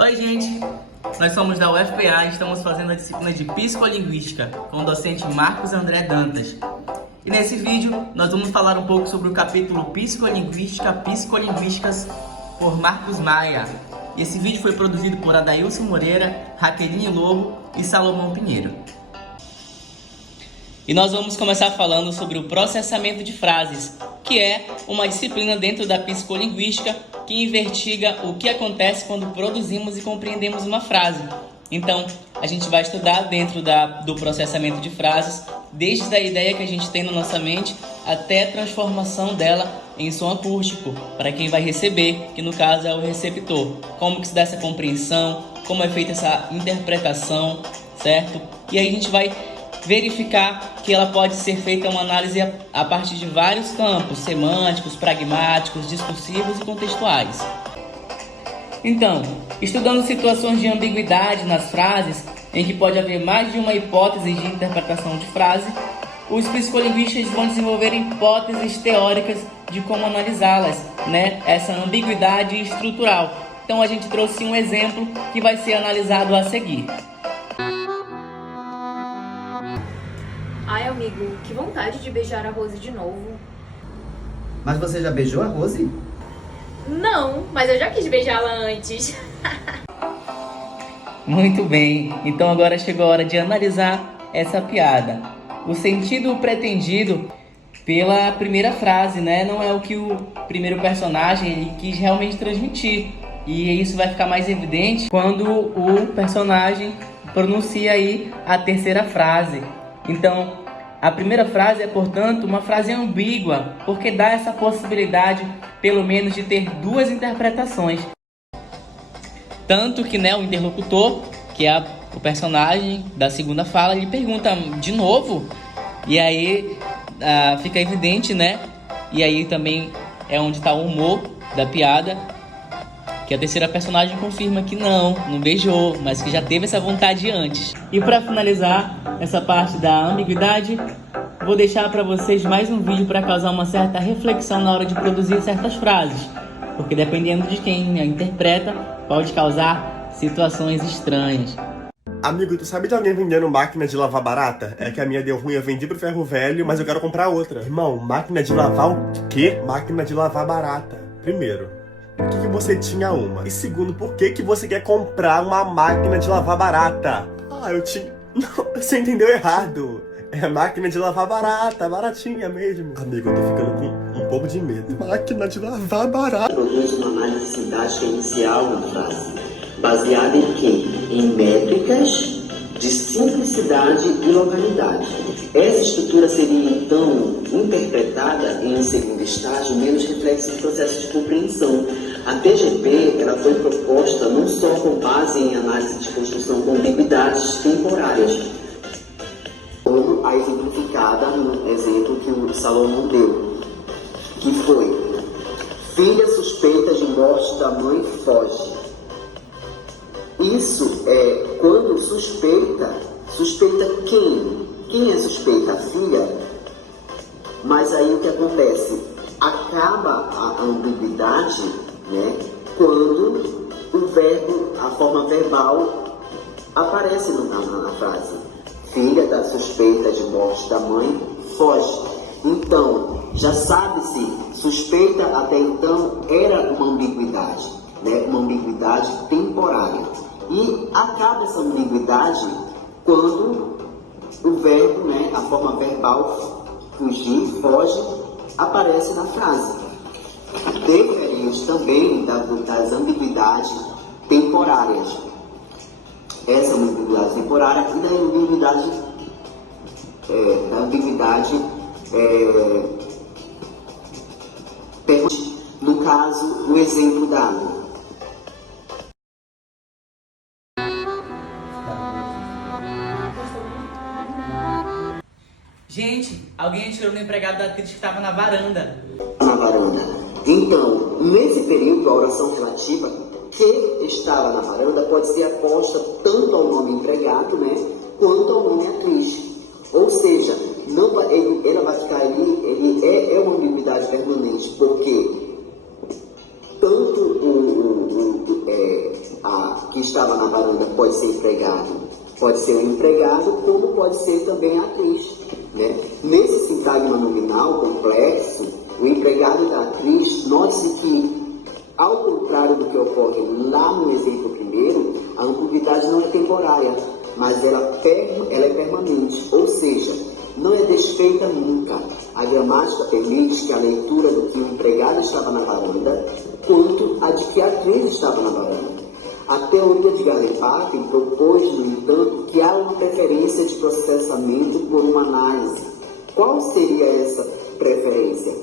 Oi, gente! Nós somos da UFPA e estamos fazendo a disciplina de Psicolinguística com o docente Marcos André Dantas. E nesse vídeo nós vamos falar um pouco sobre o capítulo Psicolinguística, Psicolinguísticas por Marcos Maia. E esse vídeo foi produzido por Adailson Moreira, Raqueline Lobo e Salomão Pinheiro. E nós vamos começar falando sobre o processamento de frases, que é uma disciplina dentro da psicolinguística que investiga o que acontece quando produzimos e compreendemos uma frase. Então, a gente vai estudar dentro do processamento de frases, desde a ideia que a gente tem na nossa mente até a transformação dela em som acústico, para quem vai receber, que no caso é o receptor. Como que se dá essa compreensão, como é feita essa interpretação, certo? E aí a gente vai verificar que ela pode ser feita uma análise a partir de vários campos, semânticos, pragmáticos, discursivos e contextuais. Então, estudando situações de ambiguidade nas frases, em que pode haver mais de uma hipótese de interpretação de frase, os psicolinguistas vão desenvolver hipóteses teóricas de como analisá-las, essa ambiguidade estrutural. Então a gente trouxe um exemplo que vai ser analisado a seguir. Ai, amigo, que vontade de beijar a Rose de novo. Mas você já beijou a Rose? Não, mas eu já quis beijá-la antes. Muito bem, então agora chegou a hora de analisar essa piada. O sentido pretendido pela primeira frase, não é o que o primeiro personagem ele quis realmente transmitir. E isso vai ficar mais evidente quando o personagem pronuncia aí a terceira frase. Então, a primeira frase é, portanto, uma frase ambígua, porque dá essa possibilidade, pelo menos, de ter duas interpretações. Tanto que o interlocutor, que é o personagem da segunda fala, ele pergunta de novo, e aí fica evidente, E aí também é onde está o humor da piada, que a terceira personagem confirma que não beijou, mas que já teve essa vontade antes. E para finalizar essa parte da ambiguidade, vou deixar para vocês mais um vídeo para causar uma certa reflexão na hora de produzir certas frases, porque dependendo de quem a interpreta, pode causar situações estranhas. Amigo, tu sabe de alguém vendendo máquina de lavar barata? É que a minha deu ruim, eu vendi pro ferro velho, mas eu quero comprar outra. Irmão, máquina de lavar o quê? Máquina de lavar barata. Primeiro, por que você tinha uma? E segundo, por que você quer comprar uma máquina de lavar barata? Eu tinha... Não, você entendeu errado. É máquina de lavar barata, baratinha mesmo. Amigo, eu tô ficando com um pouco de medo. Máquina de lavar barata. Produz uma análise sintática inicial na frase, baseada em quê? Em métricas de simplicidade e localidade. Essa estrutura seria, então, interpretada em um segundo estágio, menos reflexo do processo de compreensão. A TGP ela foi proposta não só com base em análise de construção com ambiguidades temporárias, como a exemplificada no exemplo que o Salomão deu, que foi: filha suspeita de morte da mãe foge. Isso é quando suspeita quem? Quem é suspeita? A filha? Mas aí o que acontece? Acaba a ambiguidade, quando o verbo, a forma verbal, aparece na frase. Filha da suspeita de morte da mãe foge. Então, já sabe-se, suspeita até então era uma ambiguidade, uma ambiguidade temporária. E acaba essa ambiguidade quando o verbo, a forma verbal fugir, foge, aparece na frase. Diferente também das ambiguidades temporárias. Essa é uma ambiguidade temporária e da ambiguidade no caso, o exemplo dado. Gente, alguém atirou no empregado da atriz que estava na varanda. Na varanda. Então, nesse período, a oração relativa que estava na varanda pode ser aposta tanto ao nome empregado, quanto ao nome atriz. Ou seja, ela vai ficar ali, ele é uma ambiguidade permanente, porque tanto a que estava na varanda pode ser empregado. Pode ser o empregado, como pode ser também a atriz. Né? Nesse sintagma nominal complexo, o empregado da atriz, note-se que, ao contrário do que ocorre lá no exemplo primeiro, a ambiguidade não é temporária, mas ela é permanente, ou seja, não é desfeita nunca. A gramática permite que a leitura do que o empregado estava na varanda, quanto a de que a atriz estava na varanda. A teoria de Galen-Papen propôs, no entanto, que há uma preferência de processamento por uma análise. Qual seria essa preferência?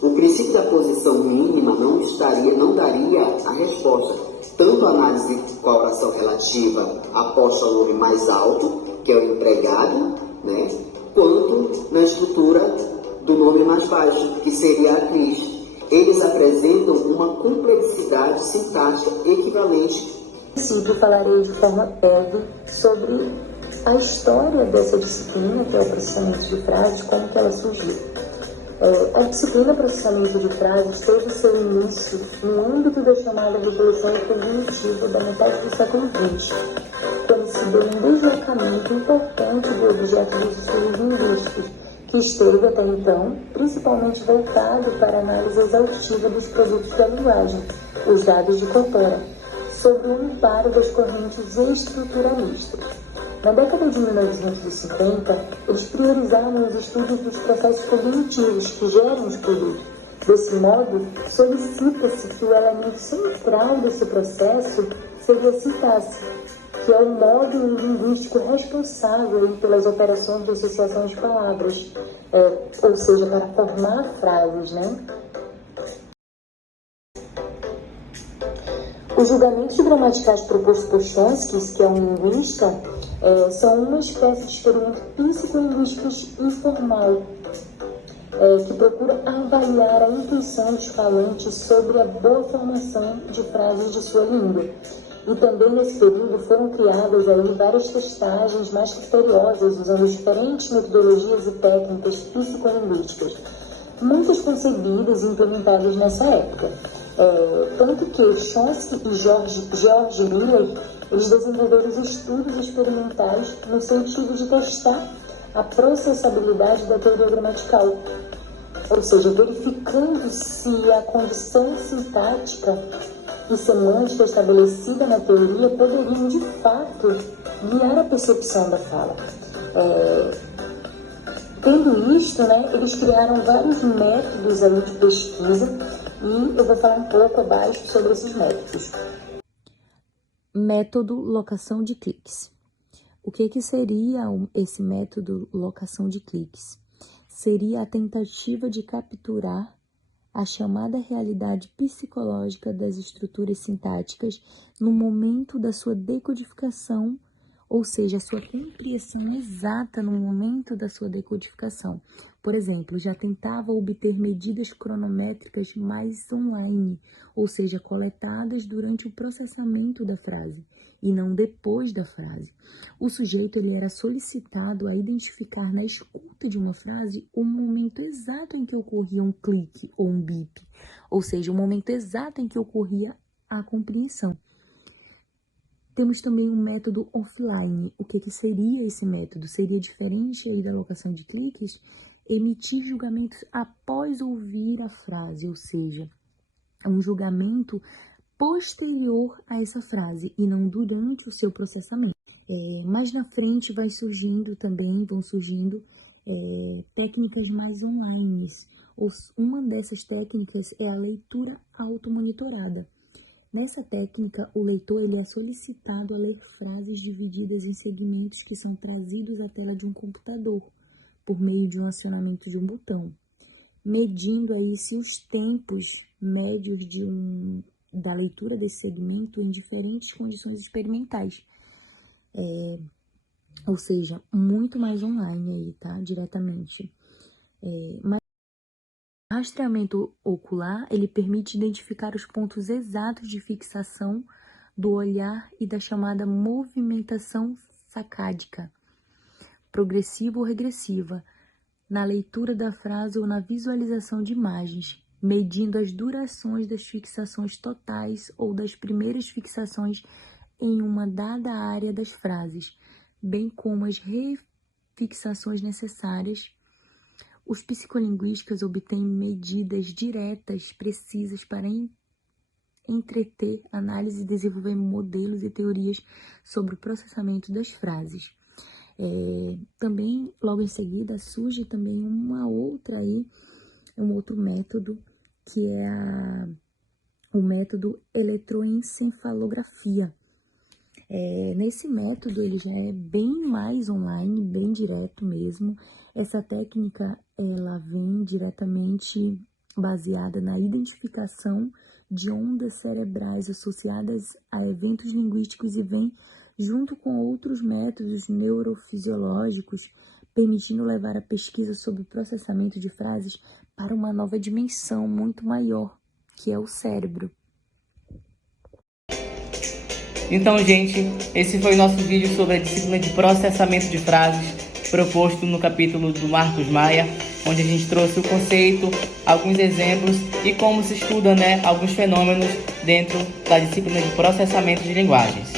O princípio da posição mínima não daria a resposta. Tanto a análise com a oração relativa aposta ao nome mais alto, que é o empregado, né? Quanto na estrutura do nome mais baixo, que seria a atriz. Eles apresentam uma complexidade sintática equivalente. A princípio, falarei de forma breve sobre a história dessa disciplina, que é o processamento de frases, como que ela surgiu. A disciplina processamento de frases teve seu início no âmbito da chamada Revolução Cognitiva da metade do século XX, quando se deu um deslocamento importante do objeto dos estudos linguísticos, que esteve até então principalmente voltado para a análise exaustiva dos produtos da linguagem, os dados de corpora, sob o amparo das correntes estruturalistas. Na década de 1950, eles priorizaram os estudos dos processos cognitivos que geram os produtos. Desse modo, solicita-se que o elemento central desse processo seja a sintaxe, que é o módulo linguístico responsável pelas operações de associação de palavras, ou seja, para formar frases, né? Os julgamentos gramaticais propostos por Chomsky, que é um linguista, são uma espécie de experimento psicolinguístico informal, que procura avaliar a intuição dos falantes sobre a boa formação de frases de sua língua. E também nesse período foram criadas aí várias testagens mais criteriosas, usando diferentes metodologias e técnicas psicolinguísticas, muitas concebidas e implementadas nessa época. Tanto que Chomsky e George Miller, eles desenvolveram os estudos experimentais no sentido de testar a processabilidade da teoria gramatical, ou seja, verificando se a condição sintática e semântica estabelecida na teoria poderiam, de fato, guiar a percepção da fala. Tendo isto, né, eles criaram vários métodos ali de pesquisa e eu vou falar um pouco abaixo sobre esses métodos. Método locação de cliques. O que seria esse método locação de cliques? Seria a tentativa de capturar a chamada realidade psicológica das estruturas sintáticas no momento da sua decodificação, ou seja, a sua compreensão exata no momento da sua decodificação. Por exemplo, já tentava obter medidas cronométricas mais online, ou seja, coletadas durante o processamento da frase e não depois da frase. O sujeito ele era solicitado a identificar na escuta de uma frase o momento exato em que ocorria um clique ou um bip, ou seja, o momento exato em que ocorria a compreensão. Temos também um método offline. O que seria esse método? Seria diferente aí da locação de cliques? Emitir julgamentos após ouvir a frase, ou seja, um julgamento posterior a essa frase e não durante o seu processamento. Mais na frente vão surgindo técnicas mais online. Uma dessas técnicas é a leitura automonitorada. Nessa técnica, o leitor ele é solicitado a ler frases divididas em segmentos que são trazidos à tela de um computador, por meio de um acionamento de um botão, medindo aí se os tempos médios da leitura desse segmento em diferentes condições experimentais. Ou seja, muito mais online aí, tá? Diretamente. Mas o rastreamento ocular, ele permite identificar os pontos exatos de fixação do olhar e da chamada movimentação sacádica, progressiva ou regressiva, na leitura da frase ou na visualização de imagens, medindo as durações das fixações totais ou das primeiras fixações em uma dada área das frases, bem como as refixações necessárias. Os psicolinguistas obtêm medidas diretas, precisas para entreter, análise e desenvolver modelos e teorias sobre o processamento das frases. Também, logo em seguida, surge também um outro método, que é o método eletroencefalografia. Nesse método, ele já é bem mais online, bem direto mesmo. Essa técnica, ela vem diretamente baseada na identificação de ondas cerebrais associadas a eventos linguísticos e vem junto com outros métodos neurofisiológicos, permitindo levar a pesquisa sobre o processamento de frases para uma nova dimensão muito maior, que é o cérebro. Então, gente, esse foi o nosso vídeo sobre a disciplina de processamento de frases, proposto no capítulo do Marcos Maia, onde a gente trouxe o conceito, alguns exemplos e como se estuda, alguns fenômenos dentro da disciplina de processamento de linguagens.